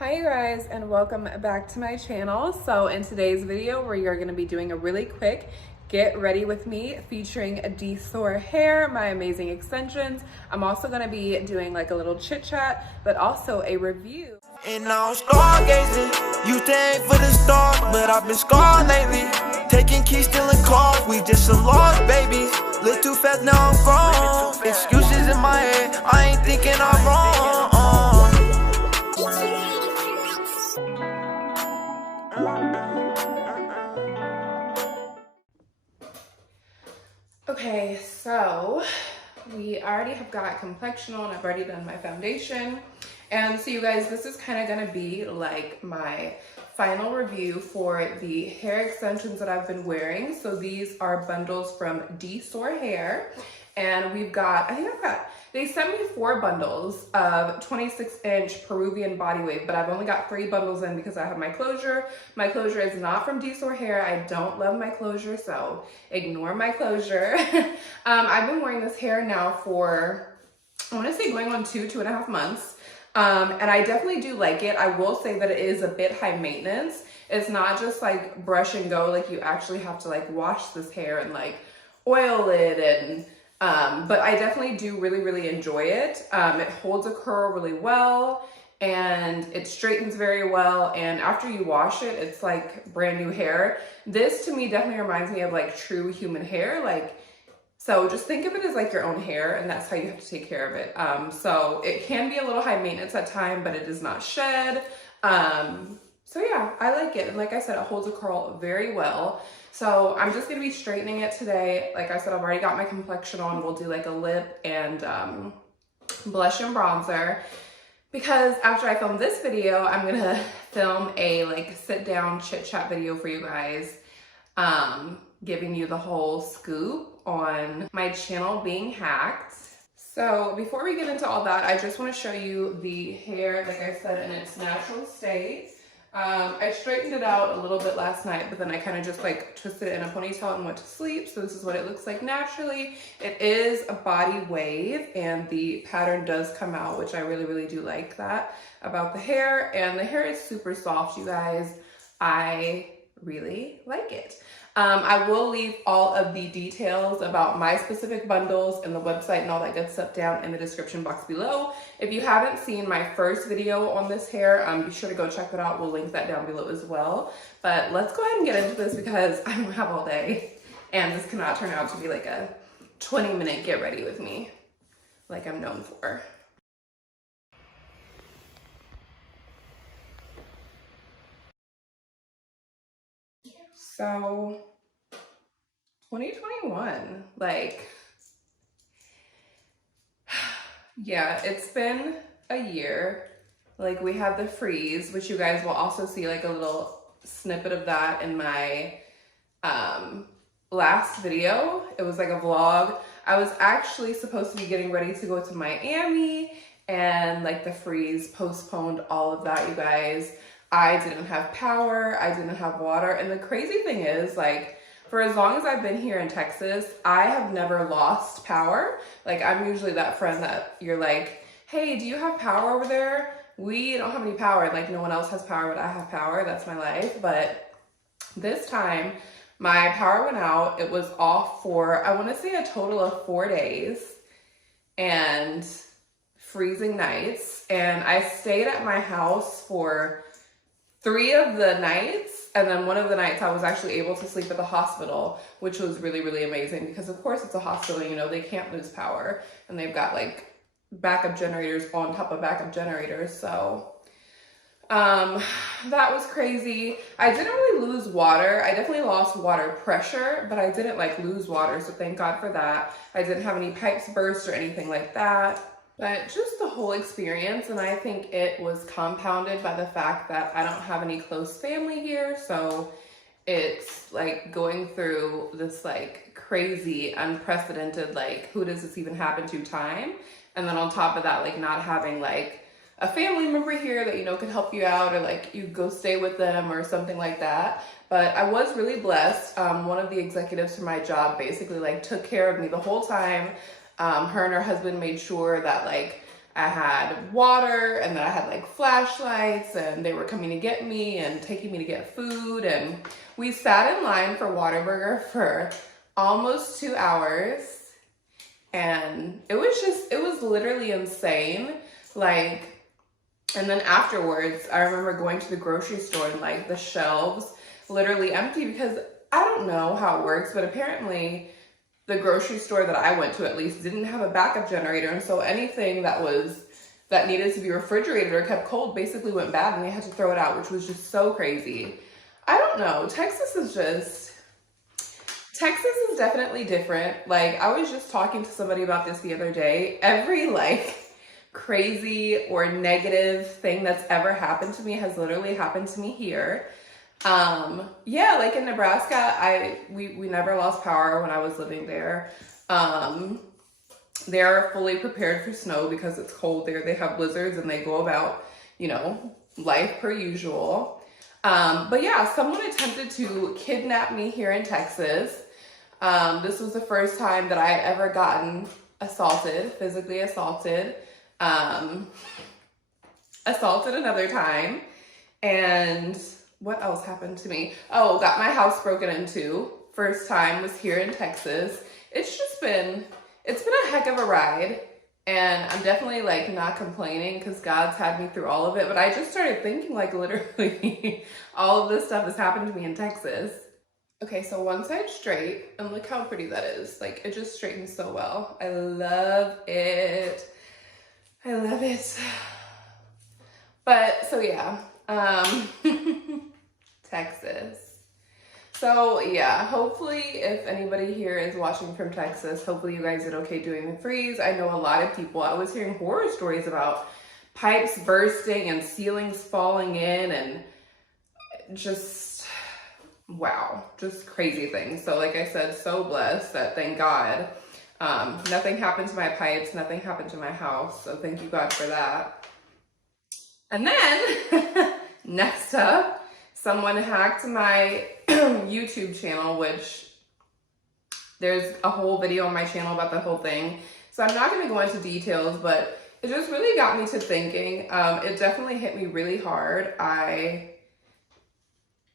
Hi you guys, and welcome back to my channel. So in today's video we are going to be doing a really quick get ready with me featuring DSoar hair, my amazing extensions. I'm also going to be doing like a little chit chat, but also a review. And now I'm stargazing, you think for the stars, but I've been scarred lately. Taking keys, stealing cars, we just some lost babies. Live too fast, now I'm grown. Excuses in my head, I ain't thinking I'm wrong. Okay, so we already have got complexion on. I've already done my foundation. And so you guys, this is kind of going to be like my final review for the hair extensions that I've been wearing. So these are bundles from DSoar hair. And we've got, they sent me 4 bundles of 26-inch Peruvian body wave, but I've only got 3 bundles in because I have my closure. My closure is not from DSoar hair. I don't love my closure, so ignore my closure. I've been wearing this hair now for, I want to say going on 2.5 months. And I definitely do like it. I will say that it is a bit high maintenance. It's not just like brush and go, like you actually have to like wash this hair and like oil it and but I definitely do really enjoy it. It holds a curl really well and it straightens very well, and after you wash it, it's like brand new hair. This to me definitely reminds me of like true human hair. Like, so just think of it as like your own hair, and that's how you have to take care of it. So it can be a little high maintenance at time, but it does not shed. So yeah, I like it. And like I said, it holds a curl very well. So I'm just gonna be straightening it today. Like I said, I've already got my complexion on. We'll do like a lip and blush and bronzer, because after I film this video, I'm gonna film a like sit down chit chat video for you guys, giving you the whole scoop on my channel being hacked. So before we get into all that, I just want to show you the hair, like I said, in its natural state. I straightened it out a little bit last night, but then I kind of just like twisted it in a ponytail and went to sleep. So this is what it looks like naturally. It is a body wave and the pattern does come out, which I really do like that about the hair. And the hair is super soft, you guys. I really like it. I will leave all of the details about my specific bundles and the website and all that good stuff down in the description box below. If you haven't seen my first video on this hair, be sure to go check that out. We'll link that down below as well. But let's go ahead and get into this because I don't have all day and this cannot turn out to be like a 20-minute get ready with me like I'm known for. So 2021, like, yeah, it's been a year. Like, we have the freeze, which you guys will also see like a little snippet of that in my last video. It was like a vlog. I was actually supposed to be getting ready to go to Miami, and like the freeze postponed all of that, you guys. I didn't have power, I didn't have water, and the crazy thing is, like, for as long as I've been here in Texas, I have never lost power. Like, I'm usually that friend that you're like, hey, do you have power over there? We don't have any power. Like, no one else has power, but I have power. That's my life. But this time, my power went out. It was off for, I want to say, a total of 4 days and freezing nights. And I stayed at my house for 3 of the nights, and then one of the nights I was actually able to sleep at the hospital, which was really amazing because of course it's a hospital, you know, they can't lose power, and they've got like backup generators on top of backup generators. So that was crazy. I didn't really lose water. I definitely lost water pressure, but I didn't like lose water, so thank God for that. I didn't have any pipes burst or anything like that. But just the whole experience, and I think it was compounded by the fact that I don't have any close family here, so it's like going through this like crazy, unprecedented, like, who does this even happen to time? And then on top of that, like not having like a family member here that, you know, could help you out, or like you go stay with them or something like that. But I was really blessed. One of the executives from my job basically like took care of me the whole time. Her and her husband made sure that like I had water, and then I had like flashlights, and they were coming to get me and taking me to get food. And we sat in line for Whataburger for almost 2 hours. And it was literally insane. Like, and then afterwards, I remember going to the grocery store and like the shelves literally empty, because I don't know how it works, but apparently the grocery store that I went to at least didn't have a backup generator. And so anything that needed to be refrigerated or kept cold basically went bad, and they had to throw it out, which was just so crazy. I don't know. Texas is definitely different. Like, I was just talking to somebody about this the other day. Every like crazy or negative thing that's ever happened to me has literally happened to me here. Yeah, like in Nebraska, we never lost power when I was living there. They're fully prepared for snow because it's cold there. They have blizzards and they go about, you know, life per usual. But yeah, someone attempted to kidnap me here in Texas. This was the first time that I ever gotten assaulted, physically assaulted, assaulted another time. And what else happened to me? Oh, got my house broken into. First time was here in Texas. It's been a heck of a ride, and I'm definitely like not complaining because God's had me through all of it. But I just started thinking like literally all of this stuff has happened to me in Texas. Okay, so one side straight, and look how pretty that is. Like, it just straightens so well. I love it. I love it. But so yeah, Texas. So yeah, hopefully if anybody here is watching from Texas, hopefully you guys did okay during the freeze. I know a lot of people, I was hearing horror stories about pipes bursting and ceilings falling in, and just, wow, just crazy things. So like I said, so blessed that, thank God, nothing happened to my pipes, nothing happened to my house. So thank you God for that. And then next up, someone hacked my YouTube channel, which there's a whole video on my channel about the whole thing. So I'm not going to go into details, but it just really got me to thinking. It definitely hit me really hard. I'm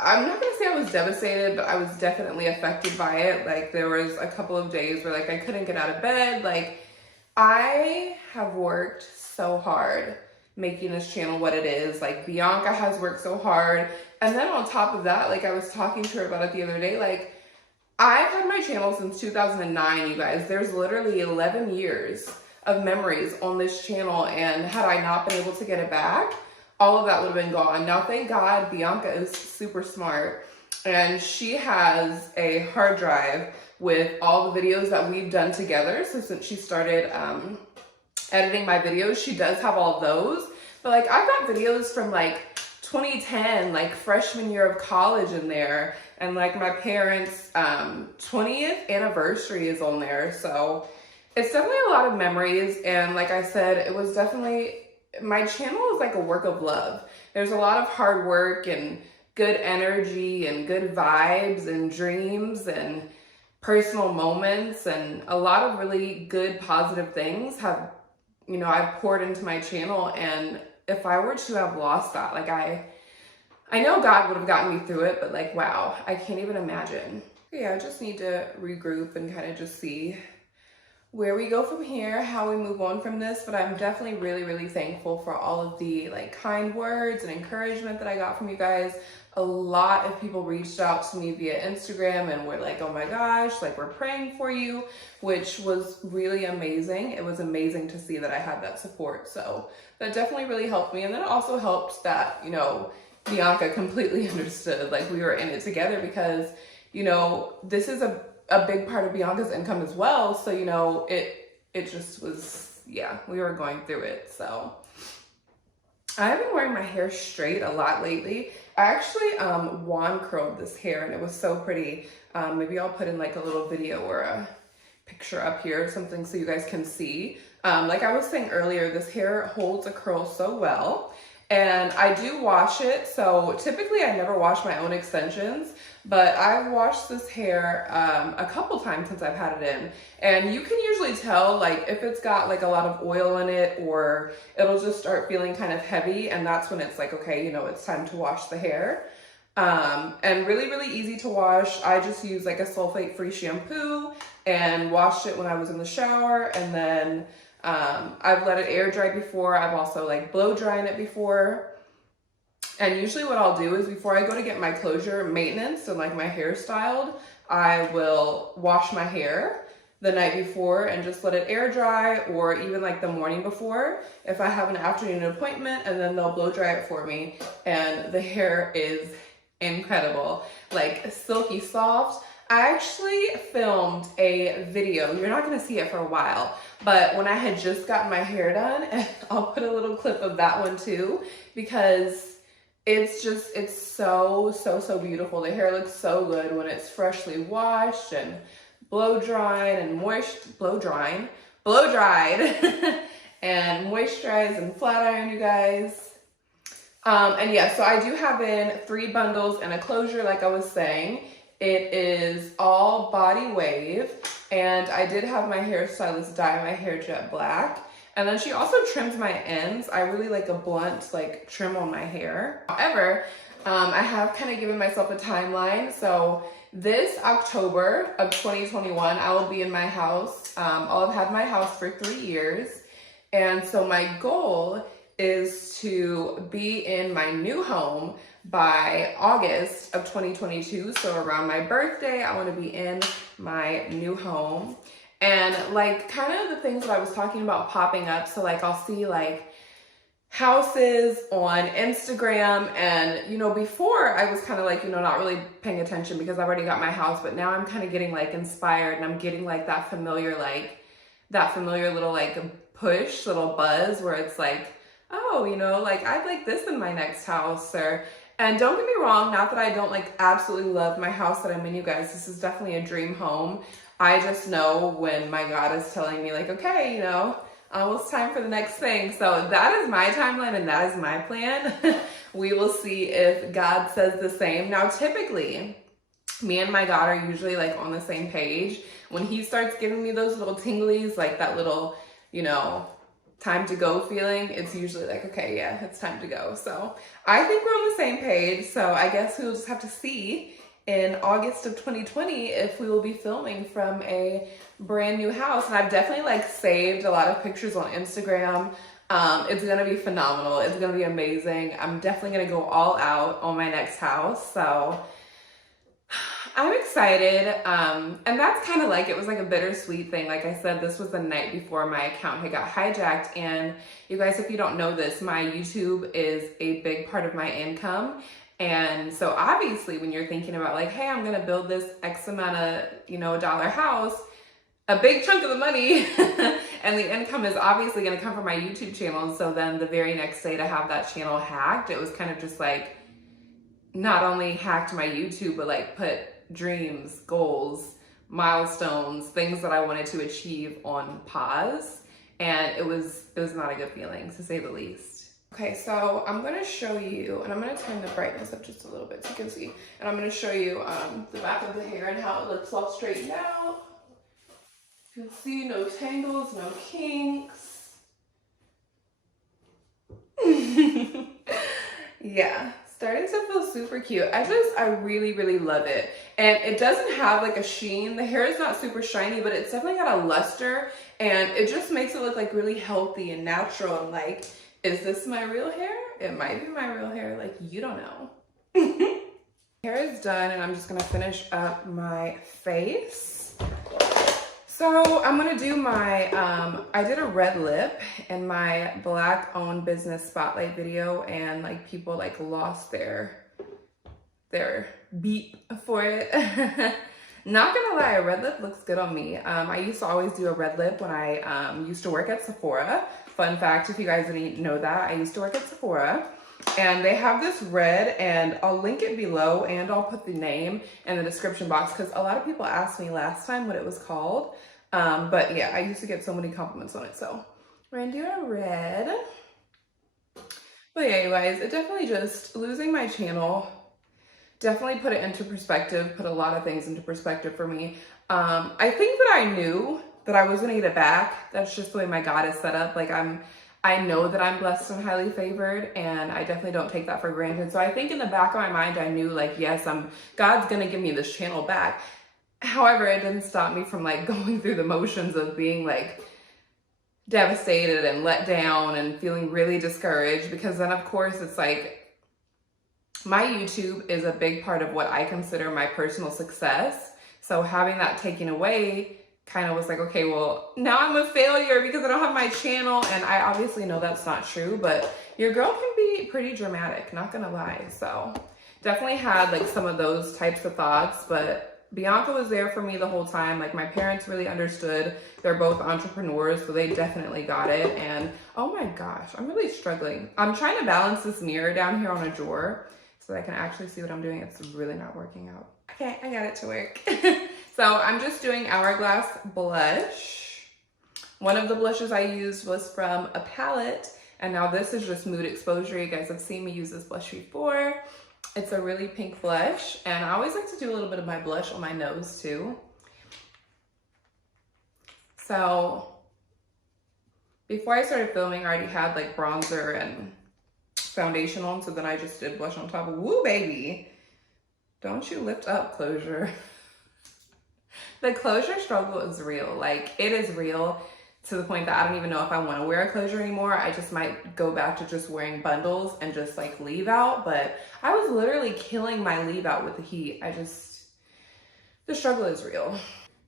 not going to say I was devastated, but I was definitely affected by it. Like, there was a couple of days where like I couldn't get out of bed. Like, I have worked so hard making this channel what it is. Like, Bianca has worked so hard. And then on top of that, like I was talking to her about it the other day, like I've had my channel since 2009, you guys. There's literally 11 years of memories on this channel, and had I not been able to get it back, all of that would have been gone. Now, thank God, Bianca is super smart, and she has a hard drive with all the videos that we've done together. So since she started editing my videos, she does have all those. But like, I've got videos from like 2010, like freshman year of college in there, and like my parents' 20th anniversary is on there. So it's definitely a lot of memories. And like I said, it was definitely, my channel is like a work of love. There's a lot of hard work and good energy and good vibes and dreams and personal moments, and a lot of really good positive things have, you know, I've poured into my channel. And if I were to have lost that, like I know God would have gotten me through it, but like, wow, I can't even imagine. Yeah, I just need to regroup and kind of just see where we go from here, how we move on from this. But I'm definitely really, really thankful for all of the like kind words and encouragement that I got from you guys. A lot of people reached out to me via Instagram and were like, oh my gosh, like we're praying for you, which was really amazing. It was amazing to see that I had that support. So that definitely really helped me. And then it also helped that, you know, Bianca completely understood, like we were in it together, because, you know, this is a big part of Bianca's income as well. So, you know, it just was, yeah, we were going through it. So I've been wearing my hair straight a lot lately. I actually wand curled this hair, and it was so pretty. Maybe I'll put in like a little video or a picture up here or something so you guys can see. Like I was saying earlier, this hair holds a curl so well. and I do wash it. So typically I never wash my own extensions, but I've washed this hair a couple times since I've had it in, and you can usually tell like if it's got like a lot of oil in it, or it'll just start feeling kind of heavy, and that's when it's like, okay, you know, it's time to wash the hair. And really easy to wash. I just use like a sulfate-free shampoo and washed it when I was in the shower, and then I've let it air dry before. I've also like blow dried it before. And usually what I'll do is before I go to get my closure maintenance and like my hair styled, I will wash my hair the night before and just let it air dry, or even like the morning before if I have an afternoon appointment, and then they'll blow dry it for me, and the hair is incredible, like silky soft. I actually filmed a video, you're not gonna see it for a while, but when I had just gotten my hair done, and I'll put a little clip of that one too, because it's so beautiful. The hair looks so good when it's freshly washed and blow dried and blow dried and moisturized and flat ironed, you guys. And yeah, so I do have in 3 bundles and a closure, like I was saying. It is all body wave, and I did have my hairstylist dye my hair jet black. And then she also trims my ends. I really like a blunt like trim on my hair. However, I have kind of given myself a timeline. So this October of 2021, I will be in my house. I'll have had my house for 3 years. And so my goal is to be in my new home by August of 2022. So around my birthday, I want to be in my new home. And like kind of the things that I was talking about popping up. So like I'll see like houses on Instagram, and you know, before I was kind of like, you know, not really paying attention because I've already got my house, but now I'm kind of getting like inspired, and I'm getting like that familiar little like push, little buzz where it's like, oh, you know, like I'd like this in my next house. And don't get me wrong, not that I don't like absolutely love my house that I'm in, you guys. This is definitely a dream home. I just know when my God is telling me like, okay, you know, it's time for the next thing. So that is my timeline and that is my plan. We will see if God says the same. Now, typically, me and my God are usually like on the same page. When he starts giving me those little tinglies, like that little, you know, time to go feeling, it's usually like, okay, yeah, it's time to go. So I think we're on the same page. So I guess we'll just have to see in August of 2020 if we will be filming from a brand new house. And I've definitely like saved a lot of pictures on Instagram. It's gonna be phenomenal. It's gonna be amazing. I'm definitely gonna go all out on my next house. So I'm excited. And that's kind of like, it was like a bittersweet thing. Like I said, this was the night before my account had got hijacked. And you guys, if you don't know this, my YouTube is a big part of my income. And so obviously when you're thinking about like, hey, I'm gonna build this X amount of, you know, dollar house, a big chunk of the money and the income is obviously gonna come from my YouTube channel. And so then the very next day to have that channel hacked, it was kind of just like, not only hacked my YouTube, but like put dreams, goals, milestones, things that I wanted to achieve on pause. And it was not a good feeling, to say the least. Okay, so I'm gonna show you, and I'm gonna turn the brightness up just a little bit so you can see. And I'm gonna show you the back of the hair and how it looks all straightened out. You can see no tangles, no kinks. Yeah, starting to feel super cute. I really love it. And it doesn't have like a sheen. The hair is not super shiny, but it's definitely got a luster, and it just makes it look like really healthy and natural. And like, is this my real hair? It might be my real hair, like you don't know. Hair is done, and I'm just gonna finish up my face. So I'm gonna do my, I did a red lip in my Black owned business spotlight video, and like people like lost their beep for it. Not gonna lie, a red lip looks good on me. I used to always do a red lip when I used to work at Sephora. Fun fact, if you guys didn't know that, I used to work at Sephora. And they have this red, and I'll link it below, and I'll put the name in the description box because a lot of people asked me last time what it was called. But yeah, I used to get so many compliments on it. So we're gonna do a red. But yeah, you guys, it definitely just losing my channel definitely put it into perspective, put a lot of things into perspective for me. I think that I knew that I was gonna get it back. That's just the way my God is set up. Like I know that I'm blessed and highly favored, and I definitely don't take that for granted. So I think in the back of my mind, I knew like, yes, God's gonna give me this channel back. However, it didn't stop me from like going through the motions of being like devastated and let down and feeling really discouraged, because then of course it's like my YouTube is a big part of what I consider my personal success. So having that taken away kind of was like, okay, well, now I'm a failure because I don't have my channel. And I obviously know that's not true, but your girl can be pretty dramatic, not gonna lie. So definitely had like some of those types of thoughts, but Bianca was there for me the whole time. Like my parents really understood. They're both entrepreneurs, so they definitely got it. And oh my gosh, I'm really struggling. I'm trying to balance this mirror down here on a drawer so that I can actually see what I'm doing. It's really not working out. Okay, I got it to work. So I'm just doing Hourglass blush. One of the blushes I used was from a palette, and now this is just Mood Exposure. You guys have seen me use this blush before. It's a really pink blush, and I always like to do a little bit of my blush on my nose too. So before I started filming, I already had like bronzer and foundation on, so then I just did blush on top. Woo, baby. Don't you lift up, closure. The closure struggle is real. Like, it is real to the point that I don't even know if I want to wear a closure anymore. I just might go back to just wearing bundles and just like leave out. But I was literally killing my leave out with the heat. The struggle is real.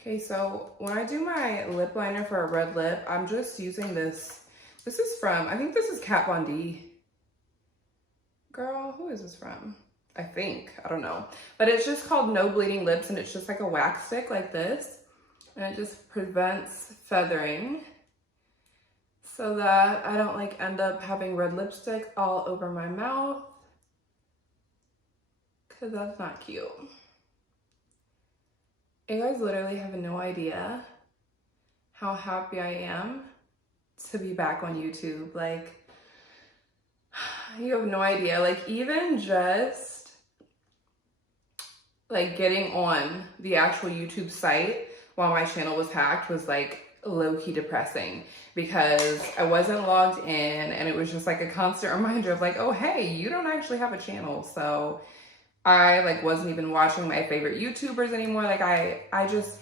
Okay, so when I do my lip liner for a red lip, I'm just using this. This is from, I think this is Kat Von D. Girl, who is this from? I think, I don't know. But it's just called No Bleeding Lips, and it's just like a wax stick like this. And it just prevents feathering so that I don't like end up having red lipstick all over my mouth, because that's not cute. You guys literally have no idea how happy I am to be back on YouTube. Like, you have no idea. Like, even just like getting on the actual YouTube site while my channel was hacked was like low-key depressing, because I wasn't logged in, and it was just like a constant reminder of like, oh hey, you don't actually have a channel. So I like wasn't even watching my favorite YouTubers anymore. Like I just,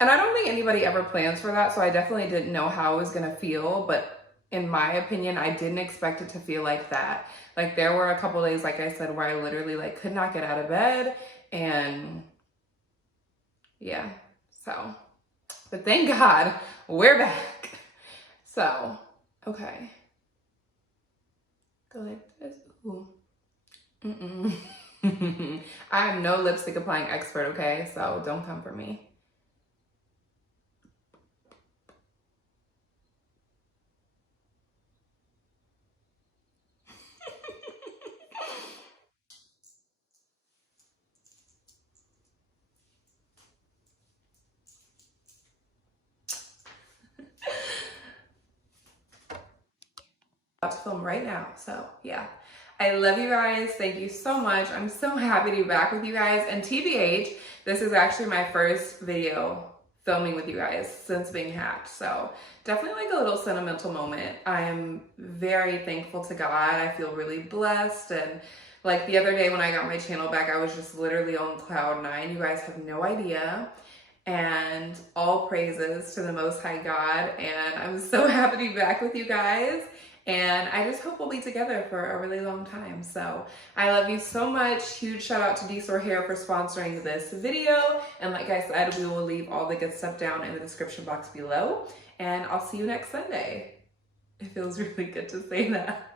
and I don't think anybody ever plans for that, so I definitely didn't know how I was gonna feel. But in my opinion, I didn't expect it to feel like that. Like, there were a couple days, like I said, where I literally like could not get out of bed, and yeah, so, but thank God we're back. So, okay. Go like this. Ooh. I am no lipstick applying expert, okay? So don't come for me. About to film right now, so yeah. I love you guys. Thank you so much. I'm so happy to be back with you guys. And TBH, this is actually my first video filming with you guys since being hacked. So definitely like a little sentimental moment. I'm very thankful to God. I feel really blessed. And like the other day when I got my channel back, I was just literally on cloud 9. You guys have no idea. And all praises to the Most High God. And I'm so happy to be back with you guys. And I just hope we'll be together for a really long time. So I love you so much. Huge shout out to DSoar Hair for sponsoring this video. And like I said, we will leave all the good stuff down in the description box below. And I'll see you next Sunday. It feels really good to say that.